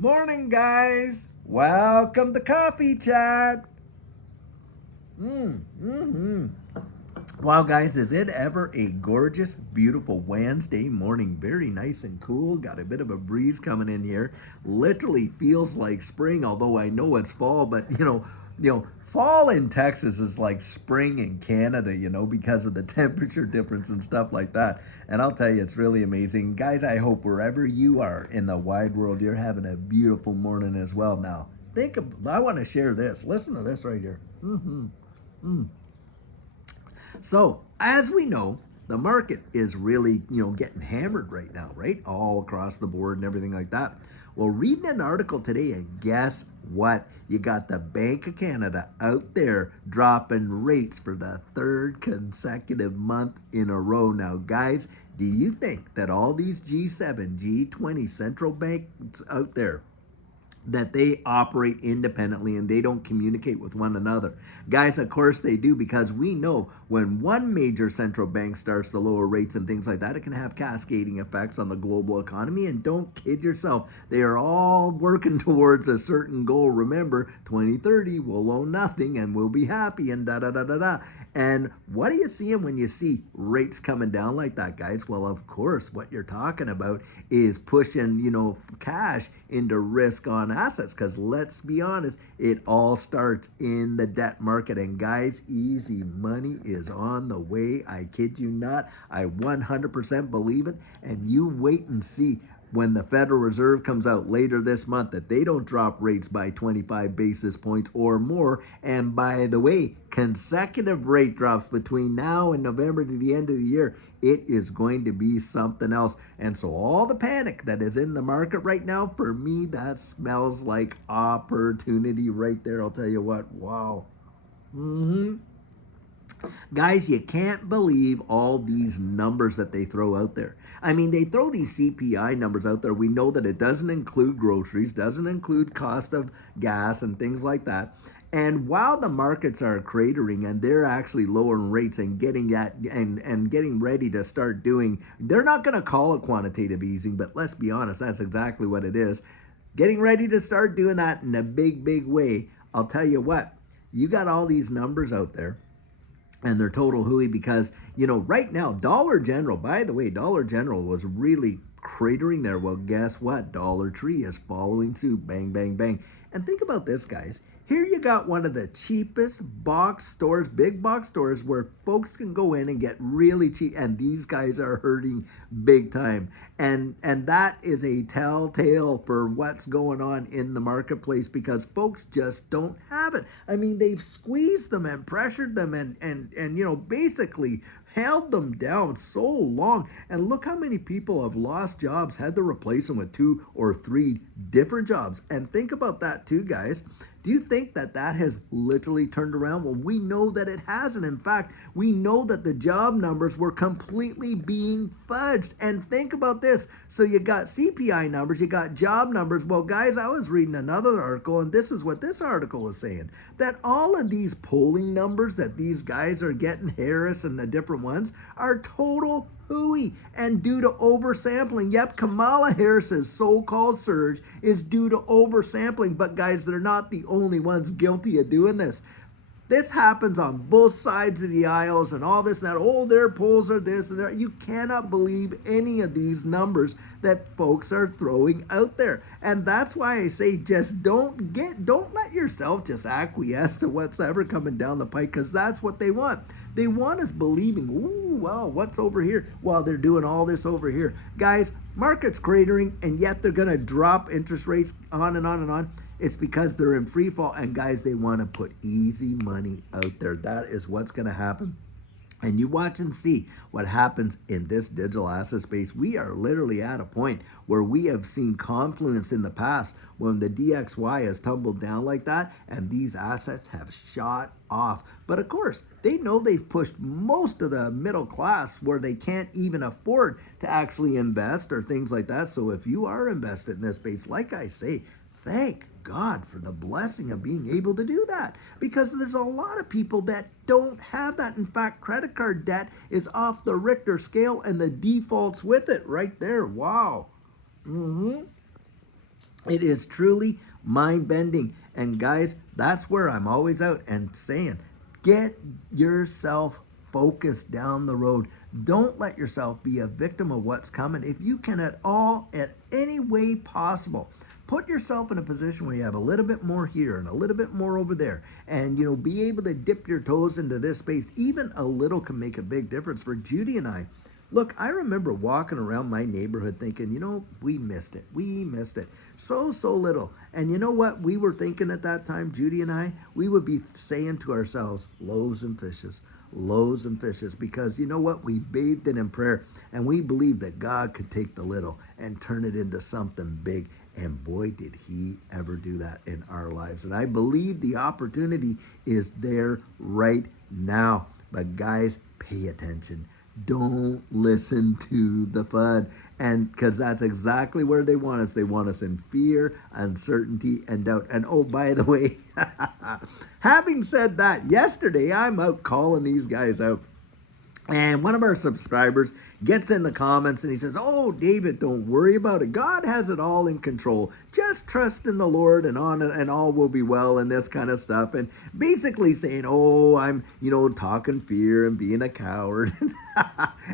Morning, guys. Welcome to Coffee Chat. Wow, guys, is it ever a gorgeous, beautiful Wednesday morning? Very nice and cool. Got a bit of a breeze coming in here. Literally feels like spring, although I know it's fall. But fall in Texas is like spring in Canada. Because of the temperature difference and stuff like that. And I'll tell you, it's really amazing, guys. I hope wherever you are in the wide world, you're having a beautiful morning as well. Now, I want to share this. Listen to this right here. So, as we know, the market is really, getting hammered right now, right? All across the board and everything like that. Well, reading an article today, and guess what? You got the Bank of Canada out there dropping rates for the third consecutive month in a row. Now, guys, do you think that all these G7, G20 central banks out there that they operate independently and they don't communicate with one another? Guys, of course they do, because we know when one major central bank starts to lower rates and things like that, it can have cascading effects on the global economy. And don't kid yourself, they are all working towards a certain goal. Remember, 2030, we'll own nothing and we'll be happy and da da da da da. And what are you seeing when you see rates coming down like that, guys? Well, of course, what you're talking about is pushing, cash into risk on assets. Because let's be honest, it all starts in the debt market. And guys, easy money is on the way. I kid you not. I 100% believe it. And you wait and see when the Federal Reserve comes out later this month that they don't drop rates by 25 basis points or more. And by the way, consecutive rate drops between now and November to the end of the year. It is going to be something else. And so all the panic that is in the market right now, for me, that smells like opportunity right there. I'll tell you what. Wow. Guys, you can't believe all these numbers that they throw out there. I mean, they throw these CPI numbers out there. We know that it doesn't include groceries, doesn't include cost of gas and things like that. And while the markets are cratering and they're actually lowering rates and getting that and getting ready to start doing, they're not going to call it quantitative easing, but let's be honest, that's exactly what it is. Getting ready to start doing that in a big, big way. I'll tell you what, you got all these numbers out there and they're total hooey, because right now Dollar General, by the way, Dollar General was really cratering there. Well, guess what? Dollar Tree is following suit. Bang, bang, bang. And think about this, guys. Here you got one of the cheapest box stores, big box stores, where folks can go in and get really cheap, and these guys are hurting big time. And that is a telltale for what's going on in the marketplace, because folks just don't have it. I mean, they've squeezed them and pressured them and basically held them down so long. And look how many people have lost jobs, had to replace them with 2 or 3 different jobs. And think about that too, guys. Do you think that that has literally turned around? Well, we know that it hasn't. In fact, we know that the job numbers were completely being fudged. And think about this. So you got CPI numbers, you got job numbers. Well, guys, I was reading another article, and this is what this article was saying, that all of these polling numbers that these guys are getting, Harris and the different ones, are total hooey and due to oversampling. Yep, Kamala Harris's so-called surge is due to oversampling. But guys, they're not the only ones guilty of doing this. This happens on both sides of the aisles and all this and that. Oh, their polls are this and that. You cannot believe any of these numbers that folks are throwing out there. And that's why I say just don't let yourself just acquiesce to what's ever coming down the pike, because that's what they want. They want us believing, ooh, well, what's over here? Well, they're doing all this over here. Guys, market's cratering, and yet they're going to drop interest rates on and on and on. It's because they're in free fall, and guys, they want to put easy money out there. That is what's going to happen. And you watch and see what happens in this digital asset space. We are literally at a point where we have seen confluence in the past when the DXY has tumbled down like that, and these assets have shot off. But of course, they know they've pushed most of the middle class where they can't even afford to actually invest or things like that. So if you are invested in this space, like I say, thank God for the blessing of being able to do that, because there's a lot of people that don't have that. In fact, credit card debt is off the Richter scale, and the defaults with it right there. Wow. It is truly mind bending. And guys, that's where I'm always out and saying, get yourself focused down the road. Don't let yourself be a victim of what's coming. If you can at all, at any way possible, put yourself in a position where you have a little bit more here and a little bit more over there, and be able to dip your toes into this space. Even a little can make a big difference. For Judy and I, look, I remember walking around my neighborhood thinking, we missed it. We missed it. So little. And you know what we were thinking at that time, Judy and I? We would be saying to ourselves, loaves and fishes, loaves and fishes. Because you know what? We bathed it in prayer, and we believed that God could take the little and turn it into something big. And boy, did he ever do that in our lives. And I believe the opportunity is there right now. But guys, pay attention. Don't listen to the FUD. And because that's exactly where they want us. They want us in fear, uncertainty, and doubt. And oh, by the way, having said that, yesterday I'm out calling these guys out. And one of our subscribers gets in the comments and he says, "Oh, David, don't worry about it. God has it all in control. Just trust in the Lord and all will be well," and this kind of stuff. And basically saying, "Oh, I'm, talking fear and being a coward."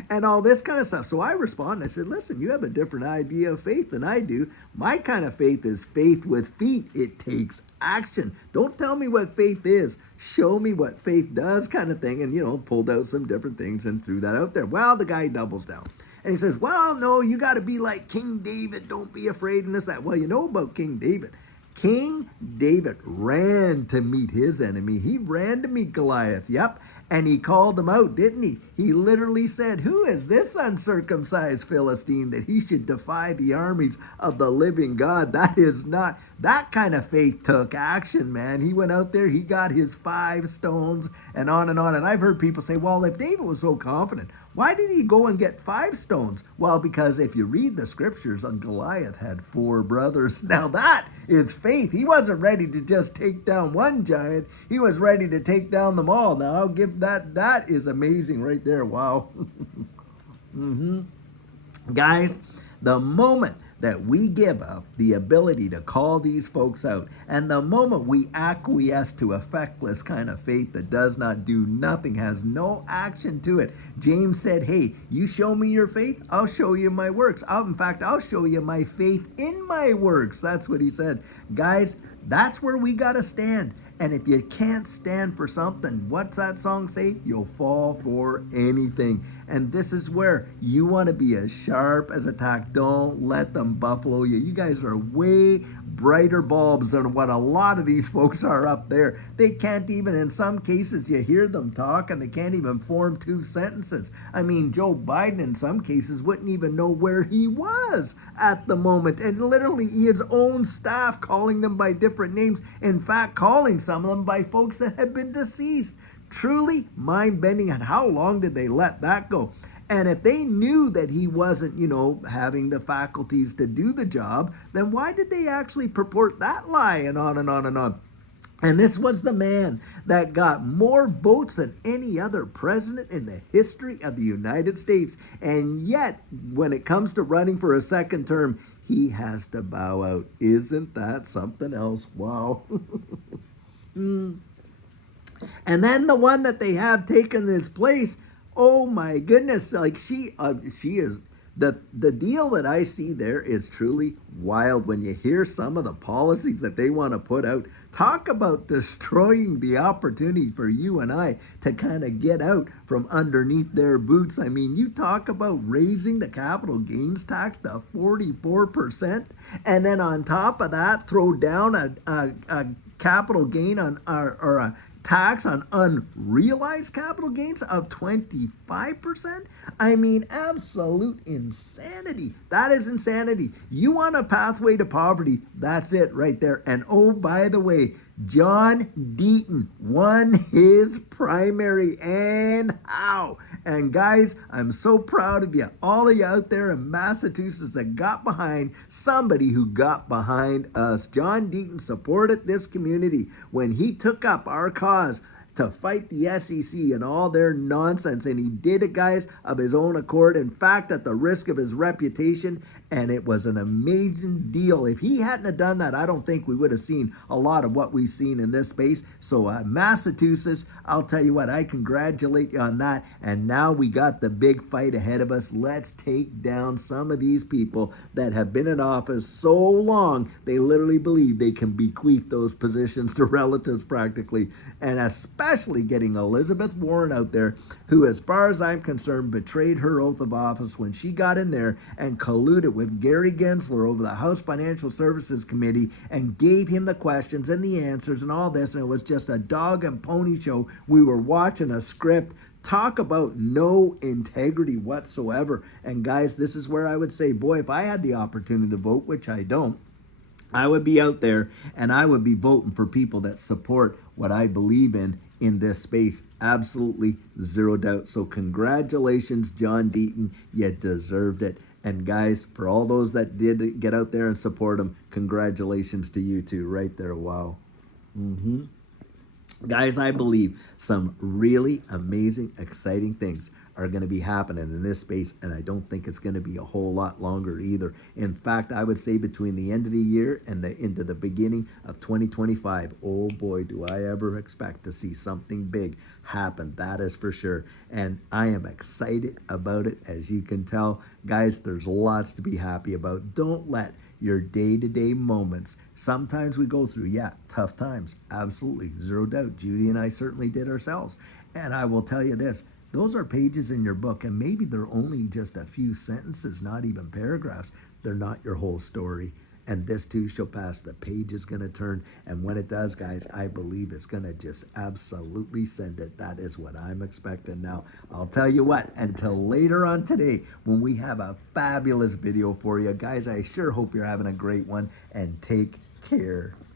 And all this kind of stuff. So I respond. I said, "Listen, you have a different idea of faith than I do. My kind of faith is faith with feet. It takes action. Don't tell me what faith is. Show me what faith does," kind of thing. And, pulled out some different things and threw that out there. Well, the guy doubles down. And he says, "Well, no, you got to be like King David. Don't be afraid," and this, that. Well, you know about King David. King David ran to meet his enemy. He ran to meet Goliath. Yep. And he called him out, didn't he? He literally said, "Who is this uncircumcised Philistine that he should defy the armies of the living God?" That is not, that kind of faith took action, man. He went out there, he got his 5 stones, and on and on. And I've heard people say, well, if David was so confident, why did he go and get 5 stones? Well, because if you read the scriptures, Goliath had 4 brothers. Now that is faith. He wasn't ready to just take down one giant. He was ready to take down them all. Now I'll give that is amazing right there. Wow. Guys, the moment that we give up the ability to call these folks out, and the moment we acquiesce to a feckless kind of faith that does not do nothing, has no action to it. James said, "Hey, you show me your faith, I'll show you my works. In fact, I'll show you my faith in my works." That's what he said. Guys, that's where we got to stand. And if you can't stand for something, what's that song say? You'll fall for anything. And this is where you want to be as sharp as a tack. Don't let them buffalo you. You guys are way brighter bulbs than what a lot of these folks are up there. They can't even, in some cases, you hear them talk and they can't even form 2 sentences. I mean, Joe Biden in some cases wouldn't even know where he was at the moment. And literally his own staff calling them by different names. In fact, calling some of them by folks that have been deceased. Truly mind-bending. And how long did they let that go? And if they knew that he wasn't, having the faculties to do the job, then why did they actually purport that lie? And on and on and on. And this was the man that got more votes than any other president in the history of the United States. And yet, when it comes to running for a second term, he has to bow out. Isn't that something else? Wow. And then the one that they have taken this place, oh my goodness, like she is, the deal that I see there is truly wild when you hear some of the policies that they want to put out. Talk about destroying the opportunity for you and I to kind of get out from underneath their boots. I mean, you talk about raising the capital gains tax to 44%, and then on top of that, throw down a capital gain on or a tax on unrealized capital gains of 25%. I mean, absolute insanity. That is insanity. You want a pathway to poverty, that's it right there. And oh, by the way, John Deaton won his primary, and how? And guys, I'm so proud of you, all of you out there in Massachusetts that got behind somebody who got behind us. John Deaton supported this community when he took up our cause to fight the SEC and all their nonsense. And he did it, guys, of his own accord. In fact, at the risk of his reputation and it was an amazing deal. If he hadn't have done that, I don't think we would have seen a lot of what we've seen in this space. So Massachusetts, I'll tell you what, I congratulate you on that. And now we got the big fight ahead of us. Let's take down some of these people that have been in office so long, they literally believe they can bequeath those positions to relatives practically. And especially getting Elizabeth Warren out there, who, as far as I'm concerned, betrayed her oath of office when she got in there and colluded with Gary Gensler over the House Financial Services Committee and gave him the questions and the answers and all this. And it was just a dog and pony show. We were watching a script. Talk about no integrity whatsoever. And guys, this is where I would say, boy, if I had the opportunity to vote, which I don't, I would be out there and I would be voting for people that support what I believe in this space. Absolutely zero doubt. So congratulations, John Deaton. You deserved it. And guys, for all those that did get out there and support him, congratulations to you too. Right there. Wow. Guys, I believe some really amazing, exciting things are going to be happening in this space, and I don't think it's going to be a whole lot longer either. In fact, I would say between the end of the year and into the beginning of 2025, oh boy, do I ever expect to see something big happen. That is for sure. And I am excited about it, as you can tell. Guys, there's lots to be happy about. Don't let your day-to-day moments. Sometimes we go through, tough times. Absolutely, zero doubt. Judy and I certainly did ourselves. And I will tell you this, those are pages in your book, and maybe they're only just a few sentences, not even paragraphs. They're not your whole story. And this too shall pass. The page is going to turn. And when it does, guys, I believe it's going to just absolutely send it. That is what I'm expecting. Now, I'll tell you what, until later on today, when we have a fabulous video for you, guys, I sure hope you're having a great one, and take care.